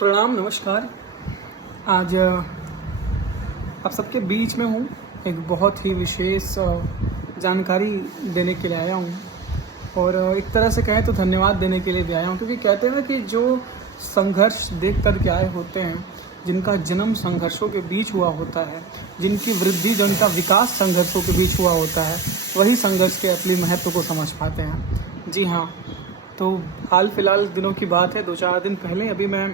प्रणाम, नमस्कार। आज आप सबके बीच में हूँ। एक बहुत ही विशेष जानकारी देने के लिए आया हूँ और एक तरह से कहें तो धन्यवाद देने के लिए भी आया हूँ, क्योंकि कहते हैं कि जो संघर्ष देख कर के आए होते हैं, जिनका जन्म संघर्षों के बीच हुआ होता है, जिनकी वृद्धि, जिनका विकास संघर्षों के बीच हुआ होता है, वही संघर्ष के असली महत्व को समझ पाते हैं। जी हाँ, तो हाल फिलहाल दिनों की बात है, 2-4 दिन पहले अभी मैं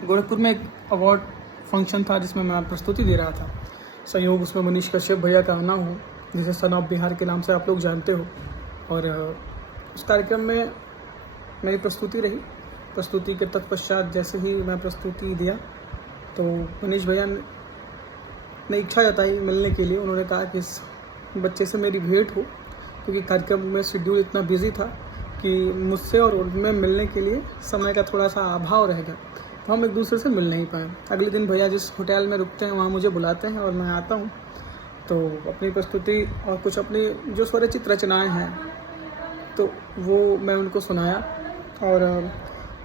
गोरखपुर में एक अवार्ड फंक्शन था जिसमें मैं प्रस्तुति दे रहा था। सहयोग उसमें मनीष कश्यप भैया का नाम हो, जिसे सन ऑफ बिहार के नाम से आप लोग जानते हो। और उस कार्यक्रम में मेरी प्रस्तुति रही। प्रस्तुति के तत्पश्चात जैसे ही मैं प्रस्तुति दिया तो मनीष भैया ने इच्छा जताई मिलने के लिए। उन्होंने कहा कि इस बच्चे से मेरी भेंट हो, क्योंकि कार्यक्रम में शेड्यूल इतना बिजी था कि मुझसे और उनमें मिलने के लिए समय का थोड़ा सा अभाव रह गया, तो हम एक दूसरे से मिल नहीं पाए। अगले दिन भैया जिस होटल में रुकते हैं वहाँ मुझे बुलाते हैं और मैं आता हूँ, तो अपनी प्रस्तुति और कुछ अपनी जो स्वरचित रचनाएं हैं तो वो मैं उनको सुनाया। और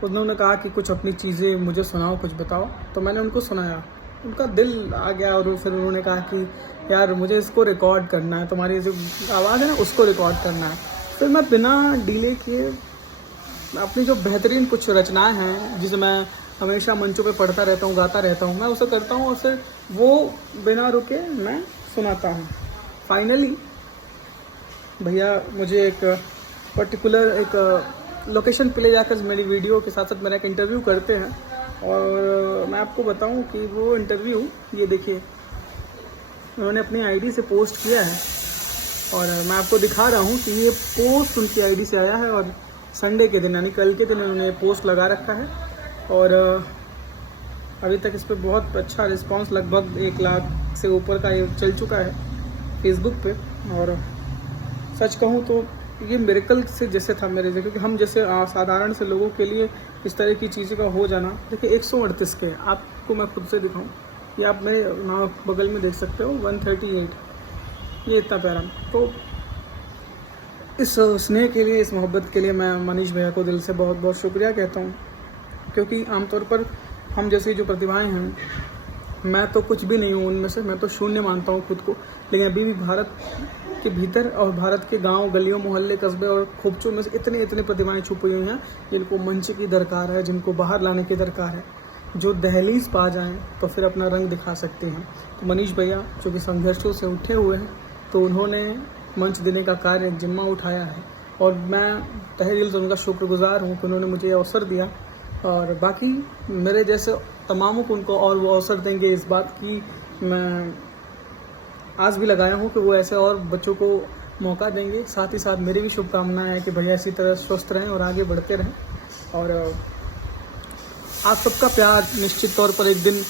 उन्होंने कहा कि कुछ अपनी चीज़ें मुझे सुनाओ, कुछ बताओ। तो मैंने उनको सुनाया, उनका दिल आ गया और फिर उन्होंने कहा कि यार मुझे इसको रिकॉर्ड करना है, तुम्हारी जो आवाज़ है ना उसको रिकॉर्ड करना है। फिर मैं बिना डिले किए अपनी जो बेहतरीन कुछ रचनाएं हैं, जिसे मैं हमेशा मंचों पे पढ़ता रहता हूँ, गाता रहता हूँ, मैं उसे करता हूँ और फिर वो बिना रुके मैं सुनाता हूँ। फाइनली भैया मुझे एक पर्टिकुलर एक लोकेशन पे ले जाकर मेरी वीडियो के साथ साथ मेरा एक इंटरव्यू करते हैं। और मैं आपको बताऊं कि वो इंटरव्यू, ये देखिए, उन्होंने अपनी आईडी से पोस्ट किया है और मैं आपको दिखा रहा हूँ कि ये पोस्ट उनकी आईडी से आया है और संडे के दिन यानी कल के दिन उन्होंने पोस्ट लगा रखा है। और अभी तक इस पर बहुत अच्छा रिस्पांस, लगभग 1 लाख से ऊपर का ये चल चुका है फेसबुक पे। और सच कहूँ तो ये मिरेकल से जैसे था मेरे लिए, क्योंकि हम जैसे साधारण से लोगों के लिए इस तरह की चीज़ों का हो जाना। देखिए 138 के, आपको मैं खुद से दिखाऊं, ये आप मेरे नाम बगल में देख सकते हो 138, ये इतना प्यारा। तो इस स्नेह के लिए, इस मोहब्बत के लिए मैं मनीष भैया को दिल से बहुत बहुत शुक्रिया कहता हूँ, क्योंकि आमतौर पर हम जैसी जो प्रतिभाएं हैं, मैं तो कुछ भी नहीं हूँ उनमें से, मैं तो शून्य मानता हूँ खुद को। लेकिन अभी भी भारत के भीतर और भारत के गांव, गलियों, मोहल्ले, कस्बे और खोपचों में से इतनी प्रतिभाएं छुपी हुई हैं जिनको मंच की दरकार है, जिनको बाहर लाने की दरकार है। जो दहलीज पा जाएं तो फिर अपना रंग दिखा सकते हैं। तो मनीष भैया जो कि संघर्षों से उठे हुए हैं, तो उन्होंने मंच देने का कार्य जिम्मा उठाया है और मैं तहे दिल से उनका शुक्रगुजार हूँ कि उन्होंने मुझे अवसर दिया। और बाकी मेरे जैसे तमामों को उनको और वो अवसर देंगे, इस बात की मैं आस भी लगाया हूँ कि वो ऐसे और बच्चों को मौका देंगे। साथ ही साथ मेरी भी शुभकामनाएं हैं कि भैया इसी तरह स्वस्थ रहें और आगे बढ़ते रहें। और आप सबका प्यार निश्चित तौर पर एक दिन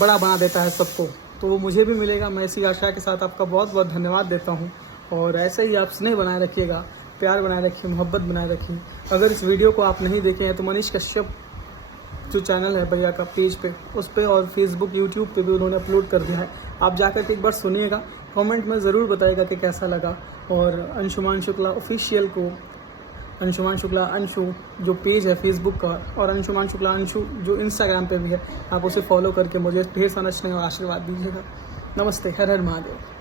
बड़ा बना देता है सबको, तो वो मुझे भी मिलेगा। मैं इसी आशा के साथ आपका बहुत बहुत धन्यवाद देता हूँ और ऐसे ही आप स्नेह बनाए रखिएगा, प्यार बनाए रखिए, मोहब्बत बनाए रखिए। अगर इस वीडियो को आप नहीं देखे हैं तो मनीष कश्यप जो चैनल है भैया का पेज पे, उस पे और फेसबुक, यूट्यूब पे भी उन्होंने अपलोड कर दिया है। आप जाकर के एक बार सुनिएगा, कमेंट में ज़रूर बताइएगा कि कैसा लगा। और अंशुमान शुक्ला ऑफिशियल को, अंशुमान शुक्ला अंशु जो पेज है फेसबुक का, और अंशुमान शुक्ला अंशु जो इंस्टाग्राम पे भी है, आप उसे फॉलो करके मुझे ढेर सारा स्नेह और आशीर्वाद दीजिएगा। नमस्ते, हर हर महादेव।